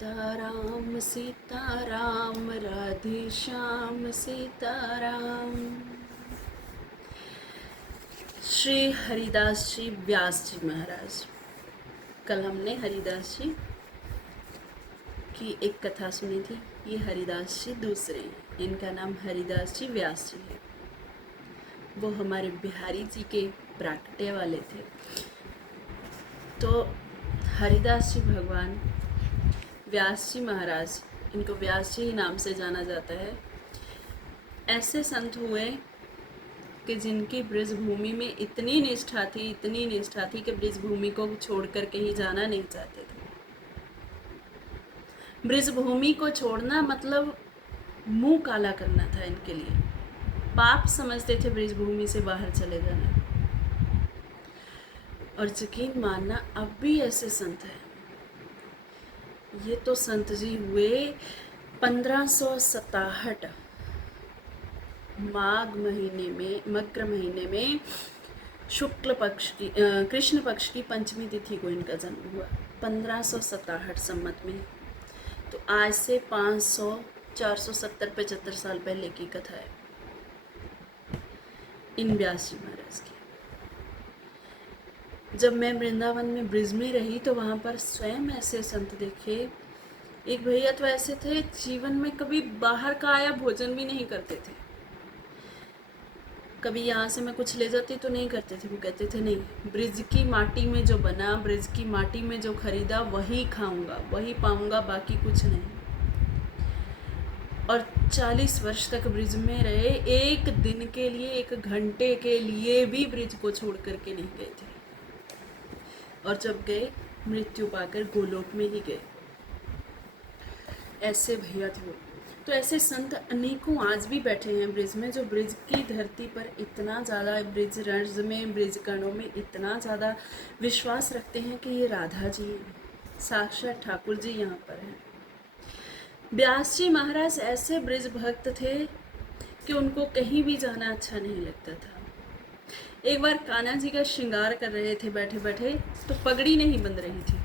सीताराम सीताराम राधे श्याम सीताराम। श्री हरिदास जी व्यास जी महाराज। कल हमने हरिदास जी की एक कथा सुनी थी। ये हरिदास जी दूसरे हैं, इनका नाम हरिदास जी व्यास जी है। वो हमारे बिहारी जी के प्राकट्य वाले थे। तो हरिदास जी भगवान व्यास जी महाराज, इनको व्यास जी नाम से जाना जाता है, ऐसे संत हुए कि जिनकी ब्रजभूमि में इतनी निष्ठा थी कि ब्रजभूमि को छोड़कर कहीं जाना नहीं चाहते थे। ब्रजभूमि को छोड़ना मतलब मुंह काला करना था इनके लिए। पाप समझते थे ब्रजभूमि से बाहर चले जाना। और यकीन मानना, अब भी ऐसे संत हैं। ये तो संत जी हुए 1567 मकर महीने में शुक्ल पक्ष की कृष्ण पक्ष की पंचमी तिथि को इनका जन्म हुआ 1567 संमत में। तो आज से 500 470 75 साल पहले की कथा है इन व्यास जी महाराज की। जब मैं वृंदावन में ब्रिज में रही तो वहाँ पर स्वयं ऐसे संत देखे। एक भैया तो ऐसे थे, जीवन में कभी बाहर का आया भोजन भी नहीं करते थे। कभी यहाँ से मैं कुछ ले जाती तो नहीं करते थे। वो कहते थे नहीं, ब्रिज की माटी में जो बना, ब्रिज की माटी में जो खरीदा वही खाऊंगा, वही पाऊंगा, बाकी कुछ नहीं। और 40 वर्ष तक ब्रिज में रहे। एक दिन के लिए, एक घंटे के लिए भी ब्रिज को छोड़ करके नहीं गए थे। और जब गए, मृत्यु पाकर गोलोक में ही गए। ऐसे भैया थे वो। तो ऐसे संत अनेकों आज भी बैठे हैं ब्रिज में, जो ब्रिज की धरती पर इतना ज़्यादा, ब्रिज रज में, ब्रिज कणों में इतना ज़्यादा विश्वास रखते हैं कि ये राधा जी, साक्षात ठाकुर जी यहाँ पर हैं। व्यास जी महाराज ऐसे ब्रिज भक्त थे कि उनको कहीं भी जाना अच्छा नहीं लगता था। एक बार कान्हा जी का श्रृंगार कर रहे थे बैठे बैठे, तो पगड़ी नहीं बंध रही थी।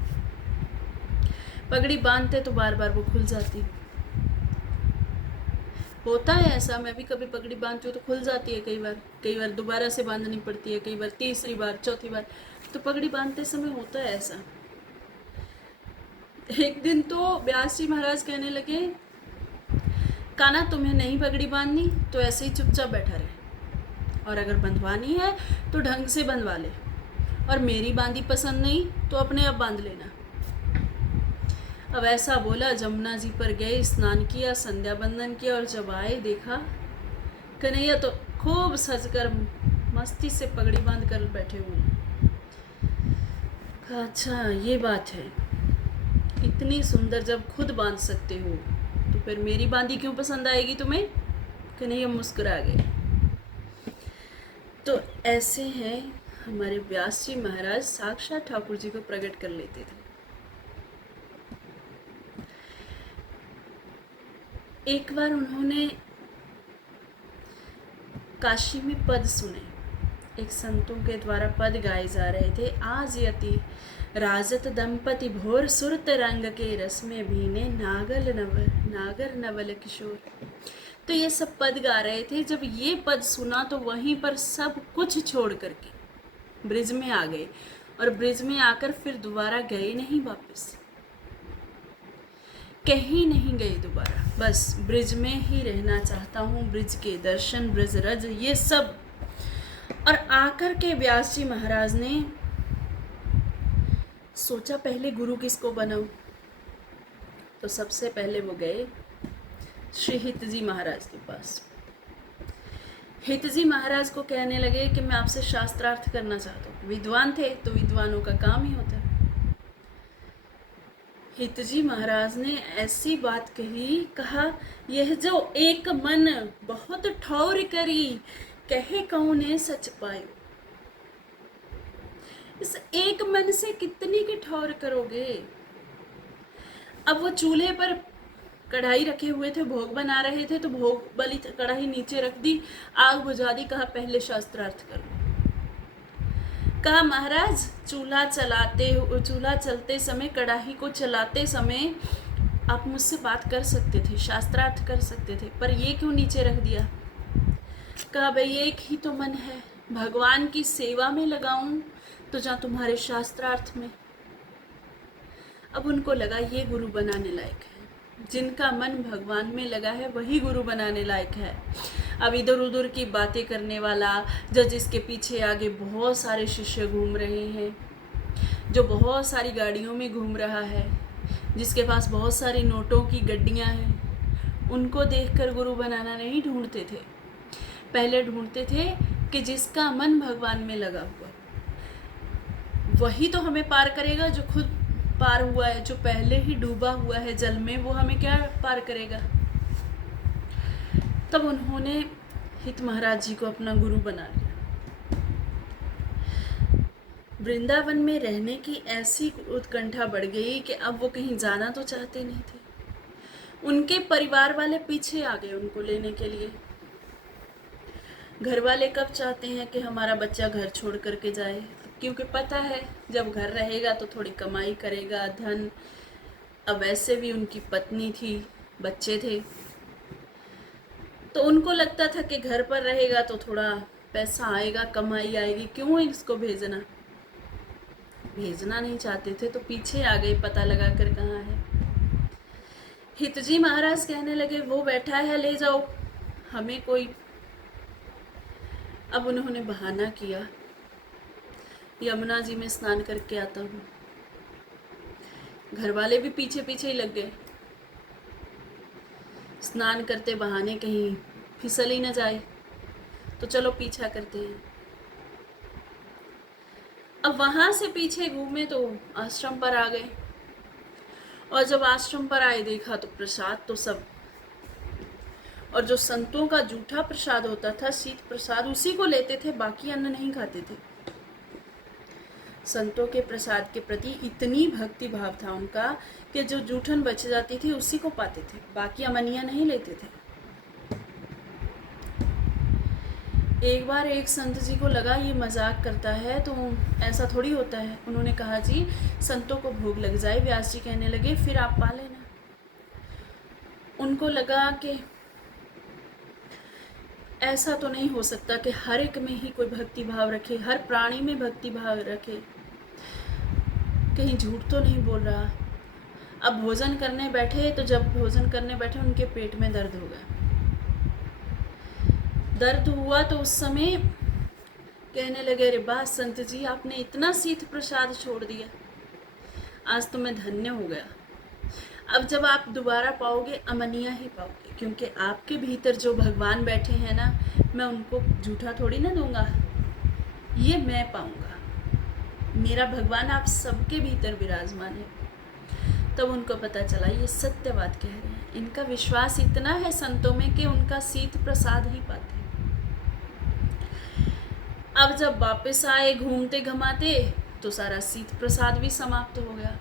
पगड़ी बांधते तो बार बार वो खुल जाती। होता है ऐसा, मैं भी कभी पगड़ी बांधती हूँ तो खुल जाती है। कई बार दोबारा से बांधनी पड़ती है, कई बार तीसरी बार, चौथी बार। तो पगड़ी बांधते समय होता है ऐसा। एक दिन तो व्यास जी महाराज कहने लगे, कान्हा तुम्हें नहीं पगड़ी बांधनी तो ऐसे ही चुपचाप बैठा रहे, और अगर बंधवानी है तो ढंग से बंधवा ले, और मेरी बांधी पसंद नहीं तो अपने आप बांध लेना। अब ऐसा बोला, जमुना जी पर गए, स्नान किया, संध्या बंदन किया, और जब आए देखा कन्हैया तो खूब सजकर मस्ती से पगड़ी बांध कर बैठे हुए हैं। कहा अच्छा ये बात है, इतनी सुंदर जब खुद बांध सकते हो तो फिर मेरी बांधी क्यों पसंद आएगी तुम्हें? कन्हैया मुस्कुरा गए। तो ऐसे हैं हमारे व्यास जी महाराज, साक्षात ठाकुर जी को प्रकट कर लेते थे। एक बार उन्होंने काशी में पद सुने। एक संतों के द्वारा पद गाए जा रहे थे। आज यति राजत दंपति भोर, सुरत रंग के रस में भीने नागर नवल किशोर। तो ये सब पद गा रहे थे। जब ये पद सुना तो वहीं पर सब कुछ छोड़ करके ब्रिज में आ गए, और ब्रिज में आकर फिर दोबारा गए नहीं, वापस कहीं नहीं गए दोबारा। बस ब्रिज में ही रहना चाहता हूँ, ब्रिज के दर्शन, ब्रिज रज, ये सब। और आकर के व्यास जी महाराज ने सोचा पहले गुरु किसको बनाऊं। तो सबसे पहले वो गए श्री हित जी महाराज के पास। हित जी महाराज को कहने लगे कि मैं आपसे शास्त्रार्थ करना चाहता हूँ। विद्वान थे तो विद्वानों का काम ही होता है। हित जी महाराज ने ऐसी बात कही, कहा यह जो एक मन बहुत ठौर करी, कहे कौने सच पायो। इस एक मन से कितनी की ठौर करोगे। अब वो चूल्हे पर कढ़ाई रखे हुए थे, भोग बना रहे थे, तो भोग वाली कढ़ाई नीचे रख दी, आग बुझा दी। कहा पहले शास्त्रार्थ करो। कहा महाराज चूल्हा चलते समय, कढ़ाई को चलाते समय आप मुझसे बात कर सकते थे, शास्त्रार्थ कर सकते थे, पर ये क्यों नीचे रख दिया? कहा भाई एक ही तो मन है, भगवान की सेवा में लगाऊं तो जा तुम्हारे शास्त्रार्थ में। अब उनको लगा ये गुरु बनाने लायक है, जिनका मन भगवान में लगा है वही गुरु बनाने लायक है। अब इधर उधर की बातें करने वाला, जो जिसके पीछे आगे बहुत सारे शिष्य घूम रहे हैं, जो बहुत सारी गाड़ियों में घूम रहा है, जिसके पास बहुत सारी नोटों की गड्डियां हैं, उनको देखकर गुरु बनाना नहीं ढूंढते थे। पहले ढूंढते थे कि जिसका मन भगवान में लगा हुआ वही तो हमें पार करेगा। जो खुद पार हुआ है, जो पहले ही डूबा हुआ है जल में, वो हमें क्या पार करेगा? तब उन्होंने हित महाराज जी को अपना गुरु बना लिया। वृंदावन में रहने की ऐसी उत्कंठा बढ़ गई कि अब वो कहीं जाना तो चाहते नहीं थे। उनके परिवार वाले पीछे आ गए उनको लेने के लिए। घर वाले कब चाहते हैं कि हमारा बच्चा घर छोड़ करके जाए? क्योंकि पता है जब घर रहेगा तो थोड़ी कमाई करेगा, धन। अब वैसे भी उनकी पत्नी थी, बच्चे थे, तो उनको लगता था कि घर पर रहेगा तो थोड़ा पैसा आएगा, कमाई आएगी, क्यों इसको भेजना नहीं चाहते थे। तो पीछे आ गए, पता लगा कर कहाँ है। हितजी महाराज कहने लगे वो बैठा है, ले जाओ, हमें कोई। अब उन्होंने बहाना किया, यमुना जी में स्नान करके आता हूँ। घर वाले भी पीछे पीछे ही लग गए, स्नान करते बहाने कहीं फिसल ही न जाए, तो चलो पीछा करते हैं। अब वहां से पीछे घूमे तो आश्रम पर आ गए, और जब आश्रम पर आए देखा तो प्रसाद तो सब, और जो संतों का जूठा प्रसाद होता था, शीत प्रसाद, उसी को लेते थे, बाकी अन्न नहीं खाते थे। संतों के प्रसाद के प्रति इतनी भक्ति भाव था उनका कि जो जूठन बच जाती थी उसी को पाते थे, बाकी अमनिया नहीं लेते थे। एक बार एक संत जी को लगा ये मजाक करता है, तो ऐसा थोड़ी होता है। उन्होंने कहा जी संतों को भोग लग जाए। व्यास जी कहने लगे फिर आप पा लेना। उनको लगा कि ऐसा तो नहीं हो सकता कि हर एक में ही कोई भक्ति भाव रखे, हर प्राणी में भक्ति भाव रखे, कहीं झूठ तो नहीं बोल रहा। अब भोजन करने बैठे, तो जब भोजन करने बैठे उनके पेट में दर्द हो गया। दर्द हुआ तो उस समय कहने लगे अरे वाह संत जी, आपने इतना शीत प्रसाद छोड़ दिया, आज तो मैं धन्य हो गया। अब जब आप दोबारा पाओगे अमनिया ही पाओगे, क्योंकि आपके भीतर जो भगवान बैठे हैं ना, मैं उनको झूठा थोड़ी ना दूंगा, ये मैं पाऊंगा। मेरा भगवान आप सबके भीतर विराजमान है। तब उनको पता चला ये सत्य बात कह रहे हैं। इनका विश्वास इतना है संतों में कि उनका शीत प्रसाद ही पाते। अब जब वापस आए घूमते घमाते तो सारा शीत प्रसाद भी समाप्त हो गया।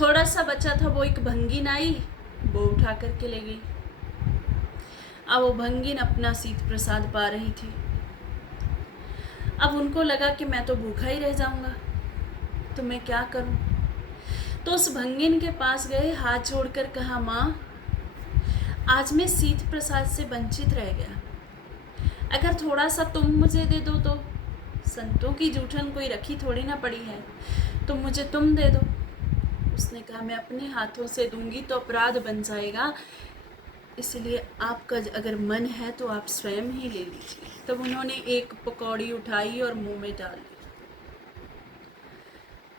थोड़ा सा बचा था, वो एक भंगिन आई, वो उठा करके ले गई। अब वो भंगिन अपना शीत प्रसाद पा रही थी। अब उनको लगा कि मैं तो भूखा ही रह जाऊंगा, तो मैं क्या करूं। तो उस भंगिन के पास गए, हाथ जोड़कर कहा माँ आज मैं शीत प्रसाद से वंचित रह गया, अगर थोड़ा सा तुम मुझे दे दो तो। संतों की जूठन कोई रखी थोड़ी ना पड़ी है, तो मुझे तुम दे दो। उसने कहा मैं अपने हाथों से दूंगी तो अपराध बन जाएगा, इसलिए आपका अगर मन है तो आप स्वयं ही ले लीजिए। तब उन्होंने एक पकौड़ी उठाई और मुंह में डाल ली।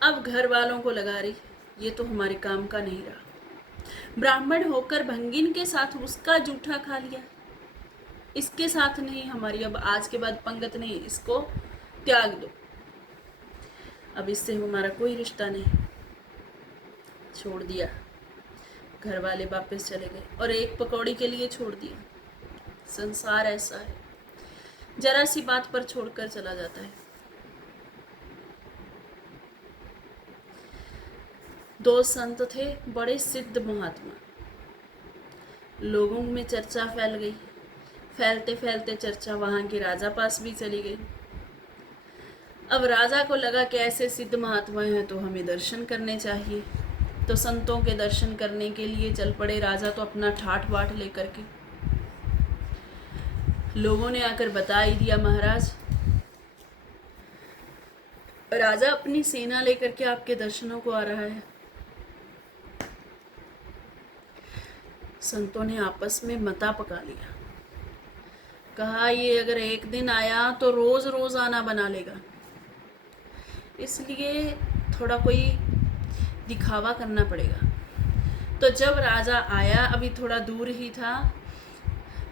अब घर वालों को लगा रही ये तो हमारे काम का नहीं रहा। ब्राह्मण होकर भंगिन के साथ उसका जूठा खा लिया, इसके साथ नहीं हमारी अब आज के बाद पंगत नहीं, इसको त्याग दो, अब इससे हमारा कोई रिश्ता नहीं। छोड़ दिया। घर वाले वापस चले गए और एक पकौड़ी के लिए छोड़ दिया। संसार ऐसा है, जरा सी बात पर छोड़कर चला जाता है। दो संत थे, बड़े सिद्ध महात्मा। लोगों में चर्चा फैल गई, फैलते फैलते चर्चा वहां के राजा पास भी चली गई। अब राजा को लगा कि ऐसे सिद्ध महात्मा हैं तो हमें दर्शन करने चाहिए। तो संतों के दर्शन करने के लिए चल पड़े राजा, तो अपना ठाठ बाट लेकर के। लोगों ने आकर बता ही दिया, महाराज राजा अपनी सेना लेकर के आपके दर्शनों को आ रहा है। संतों ने आपस में मता पका लिया, कहा ये अगर एक दिन आया तो रोज रोज आना बना लेगा, इसलिए थोड़ा कोई दिखावा करना पड़ेगा। तो जब राजा आया, अभी थोड़ा दूर ही था,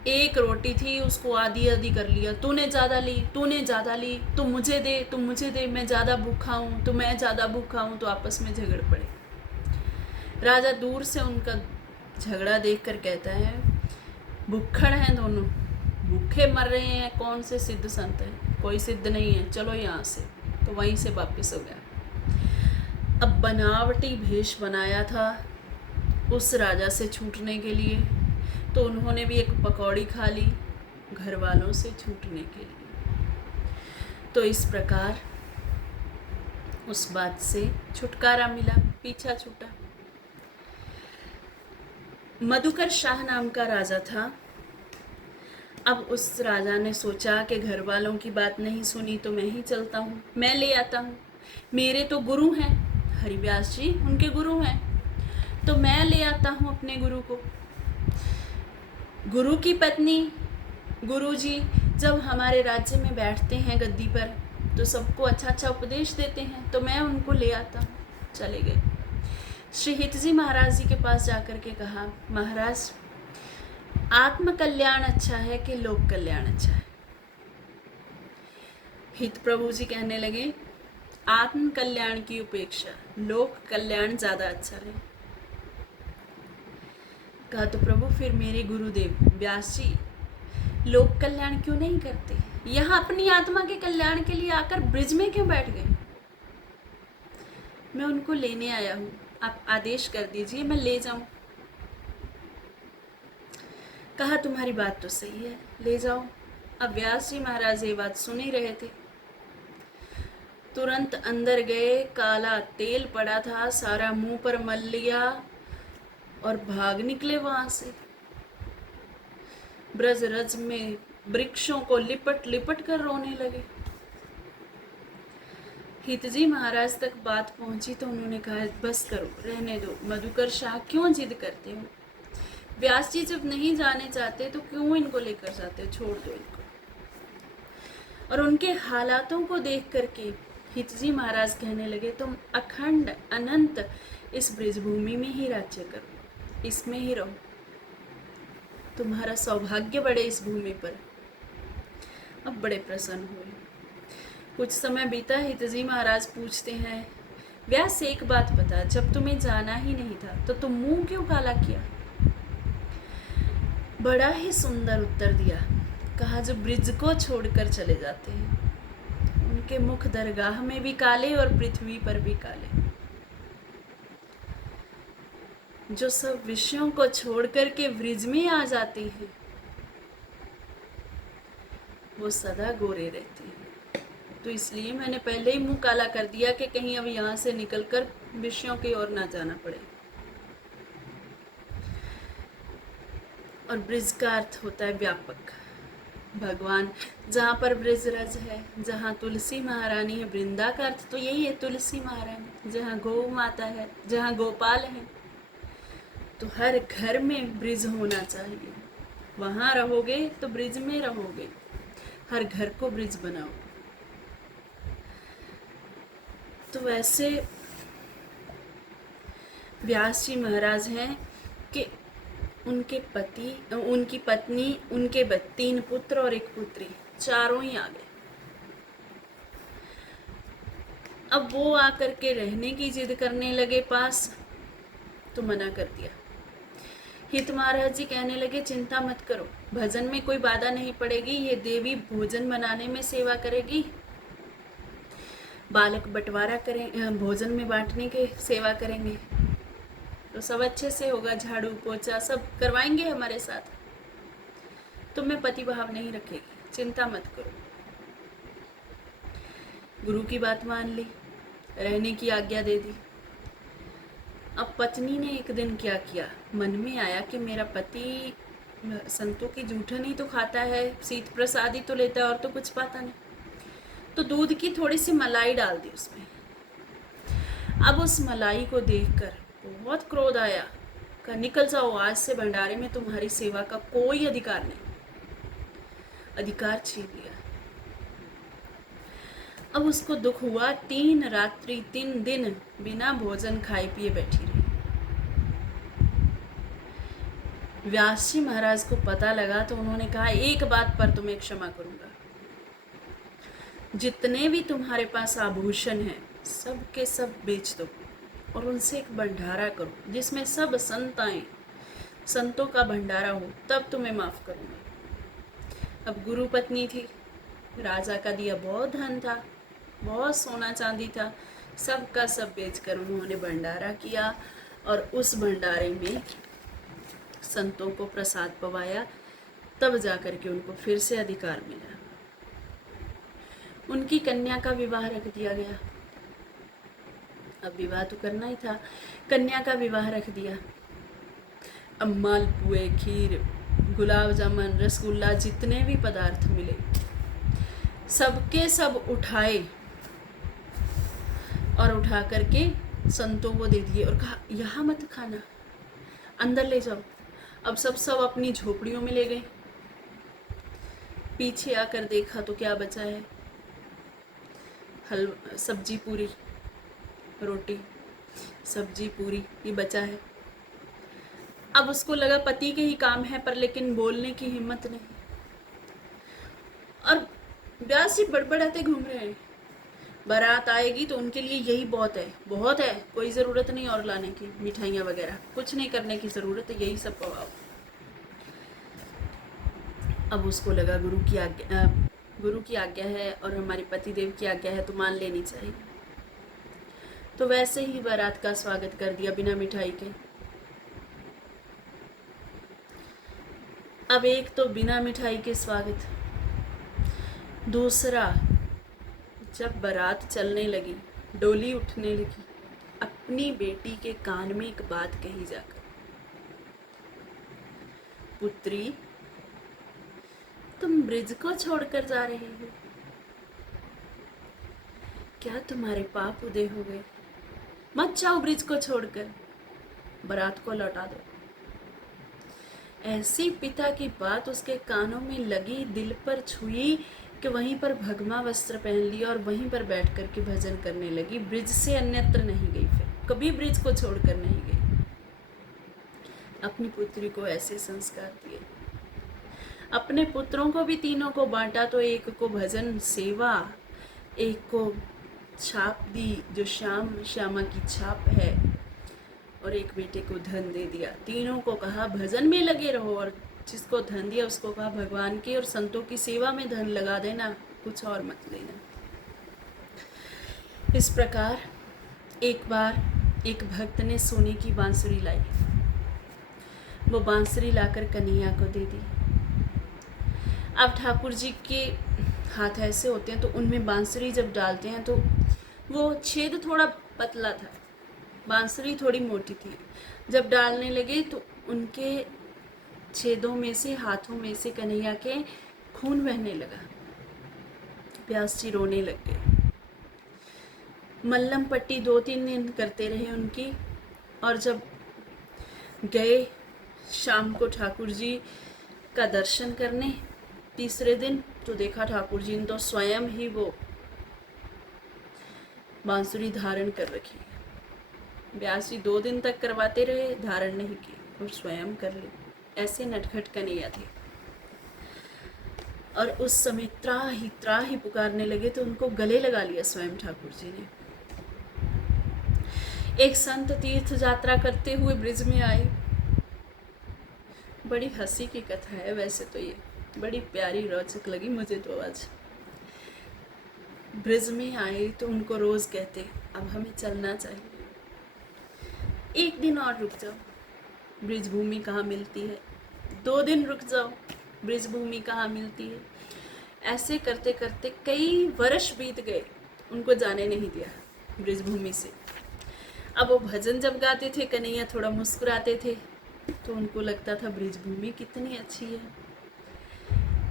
एक रोटी थी उसको आधी आधी कर लिया, तूने ज़्यादा ली, तूने ज़्यादा ली, तुम मुझे दे, तुम मुझे दे, मैं ज़्यादा भूखा हूँ, तो मैं ज़्यादा भूखा हूँ। तो आपस में झगड़ पड़े। राजा दूर से उनका झगड़ा देखकर कहता है, भुक्खड़ हैं दोनों, भूखे मर रहे हैं, कौन से सिद्ध संत हैं, कोई सिद्ध नहीं है, चलो यहाँ से। तो वहीं से वापिस हो गया। अब बनावटी भेष बनाया था उस राजा से छूटने के लिए, तो उन्होंने भी एक पकौड़ी खा ली घर वालों से छूटने के लिए। तो इस प्रकार उस बात से छुटकारा मिला, पीछा छूटा। मधुकर शाह नाम का राजा था। अब उस राजा ने सोचा कि घर वालों की बात नहीं सुनी तो मैं ही चलता हूँ, मैं ले आता हूँ, मेरे तो गुरु हैं, हरिव्यास जी उनके गुरु हैं, तो मैं ले आता हूँ अपने गुरु को। गुरु की पत्नी, गुरु जी जब हमारे राज्य में बैठते हैं गद्दी पर तो सबको अच्छा अच्छा उपदेश देते हैं, तो मैं उनको ले आता हूँ। चले गए। श्री हितजी महाराज जी के पास जाकर के कहा, महाराज आत्म कल्याण अच्छा है कि लोक कल्याण अच्छा है? हित प्रभु जी कहने लगे, आत्म कल्याण की उपेक्षा लोक कल्याण ज्यादा अच्छा है। कहा, तो प्रभु फिर मेरे गुरुदेव व्यास जी लोक कल्याण क्यों नहीं करते, यहाँ अपनी आत्मा के कल्याण के लिए आकर ब्रिज में क्यों बैठ गए? मैं उनको लेने आया हूँ, आप आदेश कर दीजिए मैं ले जाऊं। कहा, तुम्हारी बात तो सही है, ले जाओ। अब व्यास जी महाराज ये बात सुन ही रहे थे। तुरंत अंदर गए, काला तेल पड़ा था, सारा मुंह पर मल लिया और भाग निकले वहां से। ब्रज रज में वृक्षों को लिपट लिपट कर रोने लगे। हितजी महाराज तक बात पहुंची तो उन्होंने कहा, बस करो, रहने दो, मधुकर शाह क्यों जिद करते हो? व्यास जी जब नहीं जाने चाहते तो क्यों इनको लेकर जाते हो, छोड़ दो इनको। और उनके हालातों को देख करके हितजी महाराज कहने लगे, तुम अखंड अनंत इस ब्रिजभूमि में ही राज्य करो, इसमें ही रहो, तुम्हारा सौभाग्य बढ़े इस भूमि पर। अब बड़े प्रसन्न हुए। कुछ समय बीता, हितजी महाराज पूछते हैं, व्यास से एक बात बता, जब तुम्हें जाना ही नहीं था तो तुम मुंह क्यों काला किया? बड़ा ही सुंदर उत्तर दिया। कहा, जो ब्रिज को छोड़कर चले जाते हैं उनके मुख दरगाह में भी काले और पृथ्वी पर भी काले। जो सब विषयों को छोड़कर के ब्रिज में आ जाते हैं वो सदा गोरे रहते हैं। तो इसलिए मैंने पहले ही मुंह काला कर दिया कि कहीं अब यहाँ से निकलकर विषयों की ओर ना जाना पड़े। और ब्रिज का अर्थ होता है व्यापक। भगवान जहाँ पर ब्रिज रज है, जहाँ तुलसी महारानी है, वृंदा का अर्थ तो यही है, तुलसी महारानी। जहाँ गौ माता है, जहाँ गोपाल है, तो हर घर में ब्रिज होना चाहिए। वहाँ रहोगे तो ब्रिज में रहोगे, हर घर को ब्रिज बनाओ। तो वैसे व्यास जी महाराज हैं कि उनके पति, उनकी पत्नी, उनके 3 पुत्र और 1 पुत्री, चारों ही आ गए। अब वो आकर के रहने की जिद करने लगे पास, तो मना कर दिया। हित महाराज जी कहने लगे, चिंता मत करो, भजन में कोई बाधा नहीं पड़ेगी, ये देवी भोजन बनाने में सेवा करेगी, बालक बंटवारा करें, भोजन में बांटने के सेवा करेंगे, तो सब अच्छे से होगा, झाड़ू पोछा सब करवाएंगे हमारे साथ, तो मैं पति भाव नहीं रखेगी, चिंता मत करो। गुरु की बात मान ली, रहने की आज्ञा दे दी। अब पत्नी ने एक दिन क्या किया, मन में आया कि मेरा पति संतों की जूठन ही तो खाता है, शीत प्रसाद ही तो लेता है और तो कुछ पाता नहीं, तो दूध की थोड़ी सी मलाई डाल दी उसमें। अब उस मलाई को देखकर बहुत क्रोध आया, कहा निकल जाओ, आज से भंडारे में तुम्हारी सेवा का कोई अधिकार नहीं, अधिकार छीन लिया। अब उसको दुख हुआ, 3 रात्रि 3 दिन बिना भोजन खाए पिए बैठी रही। व्यास जी महाराज को पता लगा तो उन्होंने कहा एक बात पर तुम्हें क्षमा करूंगा, जितने भी तुम्हारे पास आभूषण हैं सब के सब बेच दो और उनसे एक भंडारा करो जिसमें सब संत आए, संतों का भंडारा हो, तब तुम्हें माफ करूंगा। अब गुरु पत्नी थी, राजा का दिया बहुत धन था, बहुत सोना चांदी था, सब का सब बेचकर उन्होंने भंडारा किया और उस भंडारे में संतों को प्रसाद पवाया, तब जाकर के उनको फिर से अधिकार मिला। उनकी कन्या का विवाह रख दिया गया। अब विवाह तो करना ही था, कन्या का विवाह रख दिया। अब मालपुए, खीर, गुलाब जामुन, रसगुल्ला, जितने भी पदार्थ मिले सबके सब उठाए और उठा करके संतों को दे दिए और कहा यहाँ मत खाना, अंदर ले जाओ। अब सब अपनी झोपड़ियों में ले गए। पीछे आकर देखा तो क्या बचा है, हलवा, सब्जी पूरी, रोटी, सब्जी पूरी, ये बचा है। अब उसको लगा पति के ही काम है, पर लेकिन बोलने की हिम्मत नहीं। और व्यास जी बड़बड़ाते घूम रहे हैं, बारात आएगी तो उनके लिए यही बहुत है, बहुत है, कोई ज़रूरत नहीं और लाने की, मिठाइयाँ वगैरह कुछ नहीं करने की ज़रूरत है, यही सब पवाओ। अब उसको लगा गुरु की आज्ञा है और हमारे पति देव की आज्ञा है तो मान लेनी चाहिए। तो वैसे ही बारात का स्वागत कर दिया बिना मिठाई के। अब एक तो बिना मिठाई के स्वागत, दूसरा जब बारात चलने लगी, डोली उठने लगी, अपनी बेटी के कान में एक बात कही जाकर, पुत्री तुम ब्रिज को छोड़कर जा रही हो, क्या तुम्हारे पाप उदय हो गए? मत जाओ ब्रिज को छोड़कर, बारात को लौटा दो। ऐसी पिता की बात उसके कानों में लगी, दिल पर छुई कि वहीं पर भगमा वस्त्र पहन लिया और वहीं पर बैठ कर के भजन करने लगी। ब्रिज से अन्यत्र नहीं गई, फिर कभी ब्रिज को छोड़कर नहीं गई। अपनी पुत्री को ऐसे संस्कार दिए, अपने पुत्रों को भी तीनों को बांटा, तो एक को भजन सेवा, एक को छाप दी जो श्यामा की छाप है, और एक बेटे को धन दे दिया। तीनों को कहा भजन में लगे रहो, और जिसको धन दिया उसको कहा भगवान की और संतों की सेवा में धन लगा देना, कुछ और मत लेना। इस प्रकार एक बार एक भक्त ने सोने की बांसुरी लाई, वो बांसुरी लाकर कन्हैया को दे दी। अब ठाकुर जी के हाथ ऐसे होते हैं तो उनमें बांसुरी जब डालते हैं तो वो छेद थोड़ा पतला था, बांसुरी थोड़ी मोटी थी। जब डालने लगे तो उनके छेदों में से, हाथों में से कन्हैया के खून बहने लगा। व्यास जी रोने लग गए। मल्लम पट्टी 2-3 दिन करते रहे उनकी, और जब गए शाम को ठाकुर जी का दर्शन करने तीसरे दिन, तो देखा ठाकुर जी ने तो स्वयं ही वो बांसुरी धारण कर रखी। व्यास जी 2 दिन तक करवाते रहे, धारण नहीं की और स्वयं कर ली। ऐसे नटखट कन्हैया थे। और उस समय त्राही पुकारने लगे तो उनको गले लगा लिया स्वयं ठाकुर जी ने। एक संत तीर्थ यात्रा करते हुए ब्रिज में आए। बड़ी हंसी की कथा है वैसे तो, ये बड़ी प्यारी रोचक लगी मुझे तो आज। ब्रिज में आए तो उनको रोज कहते अब हमें चलना चाहिए, एक दिन और रुक जाओ, ब्रिज भूमि कहाँ मिलती है, 2 दिन रुक जाओ, ब्रिज भूमि कहाँ मिलती है। ऐसे करते करते कई वर्ष बीत गए, उनको जाने नहीं दिया ब्रिज भूमि से। अब वो भजन जब गाते थे, कन्हैया थोड़ा मुस्कुराते थे, तो उनको लगता था ब्रिजभूमि कितनी अच्छी है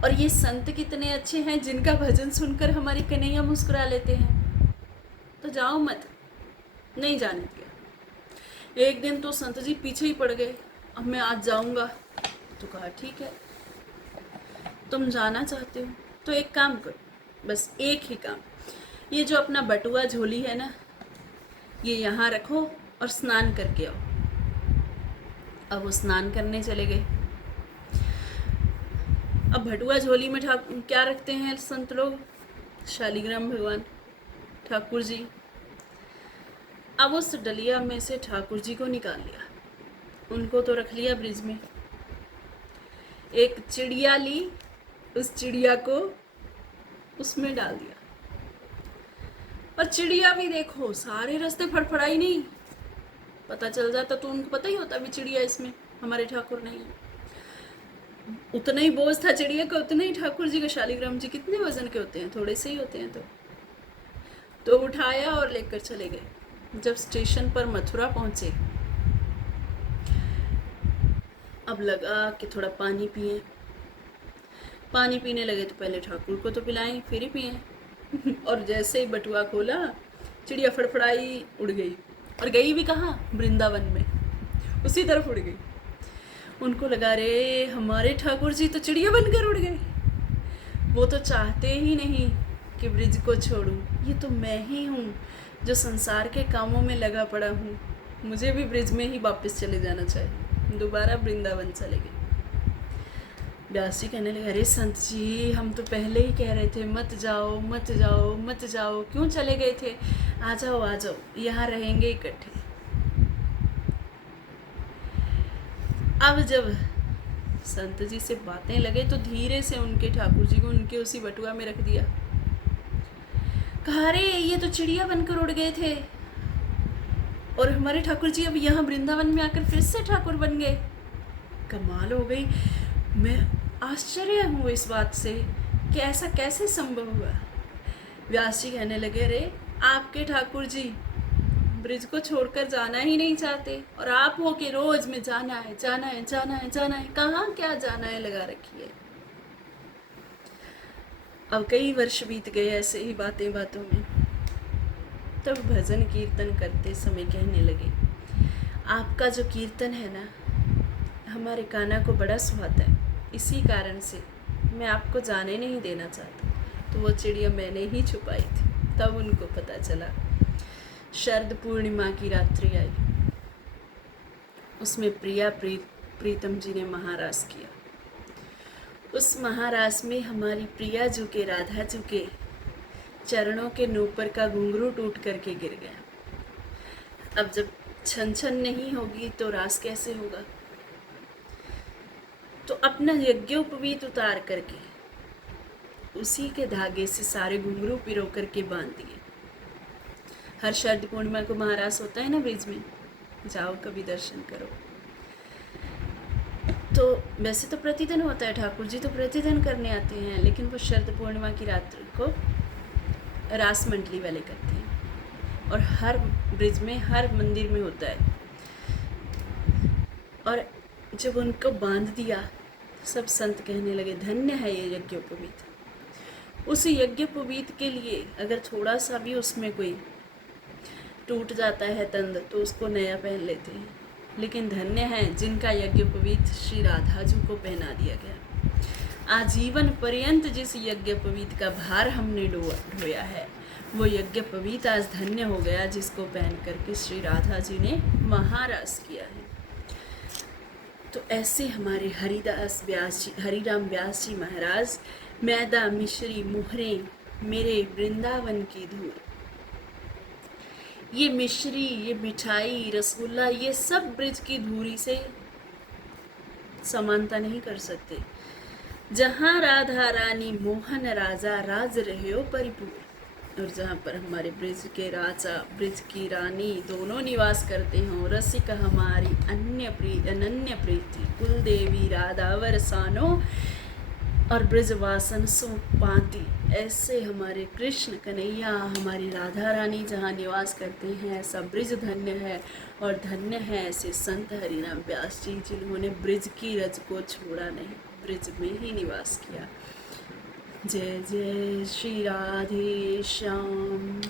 और ये संत कितने अच्छे हैं जिनका भजन सुनकर हमारे कन्हैया मुस्कुरा लेते हैं। तो जाओ मत, नहीं जाने दिया। एक दिन तो संत जी पीछे ही पड़ गए, अब मैं आज जाऊंगा। तो कहा ठीक है, तुम जाना चाहते हो तो एक काम करो, बस एक ही काम, ये जो अपना बटुआ झोली है ना, ये यहाँ रखो और स्नान करके आओ। अब वो स्नान करने चले गए। अब भटुआ झोली में क्या रखते हैं संत लोग? शालिग्राम भगवान, ठाकुर जी। अब उस डलिया में से ठाकुर जी को निकाल लिया, उनको तो रख लिया ब्रिज में। एक चिड़िया ली, उस चिड़िया को उसमें डाल दिया, और चिड़िया भी देखो सारे रास्ते फड़फड़ाई नहीं। पता चल जाता तो उनको पता ही होता भी चिड़िया इसमें, हमारे ठाकुर नहीं है। उतना ही बोझ था चिड़िया का, उतना ही ठाकुर जी का। शालिग्राम जी कितने वजन के होते हैं, थोड़े से ही होते हैं। तो उठाया और लेकर चले गए। जब स्टेशन पर मथुरा पहुंचे, अब लगा कि थोड़ा पानी पिए। पानी पीने लगे तो पहले ठाकुर को तो पिलाएं, फिर ही पिए। और जैसे ही बटुआ खोला, चिड़िया फड़फड़ाई, उड़ गई। और गई भी कहाँ? वृंदावन में, उसी तरफ उड़ गई। उनको लगा रे हमारे ठाकुर जी तो चिड़िया बनकर उड़ गए, वो तो चाहते ही नहीं कि ब्रिज को छोड़ूं। ये तो मैं ही हूँ जो संसार के कामों में लगा पड़ा हूँ, मुझे भी ब्रिज में ही वापस चले जाना चाहिए। दोबारा वृंदावन चले गए। व्यास जी कहने लगे, अरे संत जी हम तो पहले ही कह रहे थे मत जाओ मत जाओ मत जाओ, क्यों चले गए थे? आ जाओ आ जाओ, यहाँ रहेंगे इकट्ठे। अब जब संत जी से बातें लगे तो धीरे से उनके ठाकुर जी को उनके उसी बटुआ में रख दिया। कहा अरे ये तो चिड़िया बनकर उड़ गए थे और हमारे ठाकुर जी अब यहाँ वृंदावन में आकर फिर से ठाकुर बन गए। कमाल हो गई, मैं आश्चर्य हूँ इस बात से कि ऐसा कैसे संभव हुआ। व्यास जी कहने लगे, अरे आपके ठाकुर जी ब्रिज को छोड़कर जाना ही नहीं चाहते, और आप हो के रोज में जाना है जाना है जाना है जाना है, कहाँ क्या जाना है लगा रखी है। अब कई वर्ष बीत गए ऐसे ही बातें बातों में। तब भजन कीर्तन करते समय कहने लगे, आपका जो कीर्तन है ना हमारे काना को बड़ा सुहाता है, इसी कारण से मैं आपको जाने नहीं देना चाहता। तो वो चिड़िया मैंने ही छुपाई थी। तब उनको पता चला। शरद पूर्णिमा की रात्रि आई, उसमें प्रिया प्रीतम जी ने महारास किया। उस महारास में हमारी प्रिया जी के, राधा जी के चरणों के नूपुर का घुंघरू टूट करके गिर गया। अब जब छन छन नहीं होगी तो रास कैसे होगा? तो अपना यज्ञोपवीत उतार करके उसी के धागे से सारे घुंघरू पिरो करके बांध दिए। हर शरद पूर्णिमा को महारास होता है ना ब्रिज में, जाओ कभी दर्शन करो। तो वैसे तो प्रतिदिन होता है, ठाकुर जी तो प्रतिदिन करने आते हैं, लेकिन वो शरद पूर्णिमा की रात्रि को रास मंडली वाले करते हैं और हर ब्रिज में हर मंदिर में होता है। और जब उनको बांध दिया, सब संत कहने लगे धन्य है ये यज्ञोपवीत। उस यज्ञोपवीत के लिए अगर थोड़ा सा भी उसमें कोई टूट जाता है तंद तो उसको नया पहन लेते हैं, लेकिन धन्य है जिनका यज्ञोपवीत श्री राधा जी को पहना दिया गया। आजीवन पर्यंत जिस यज्ञोपवीत का भार हमने ढोया है, वो यज्ञोपवीत आज धन्य हो गया जिसको पहन करके श्री राधा जी ने महारास किया है। तो ऐसे हमारे हरिराम व्यास जी महाराज, मैदा मिश्री मुहरे मेरे वृंदावन की धूल। ये मिश्री, ये मिठाई, रसगुल्ला, ये सब ब्रिज की धूरी से समानता नहीं कर सकते। जहाँ राधा रानी मोहन राजा राज रहे हो परिपूर्ण, और जहाँ पर हमारे ब्रिज के राजा ब्रिज की रानी दोनों निवास करते हों, रसिक हमारी अनन्य प्रीति कुल देवी राधा वरसानो, और ब्रजवासन सुपाती, ऐसे हमारे कृष्ण कन्हैया, हमारी राधा रानी जहाँ निवास करते हैं, ऐसा ब्रज धन्य है। और धन्य है ऐसे संत हरिनाम व्यास जी, जिन्होंने ब्रज की रज को छोड़ा नहीं, ब्रज में ही निवास किया। जय जय श्री राधे श्याम।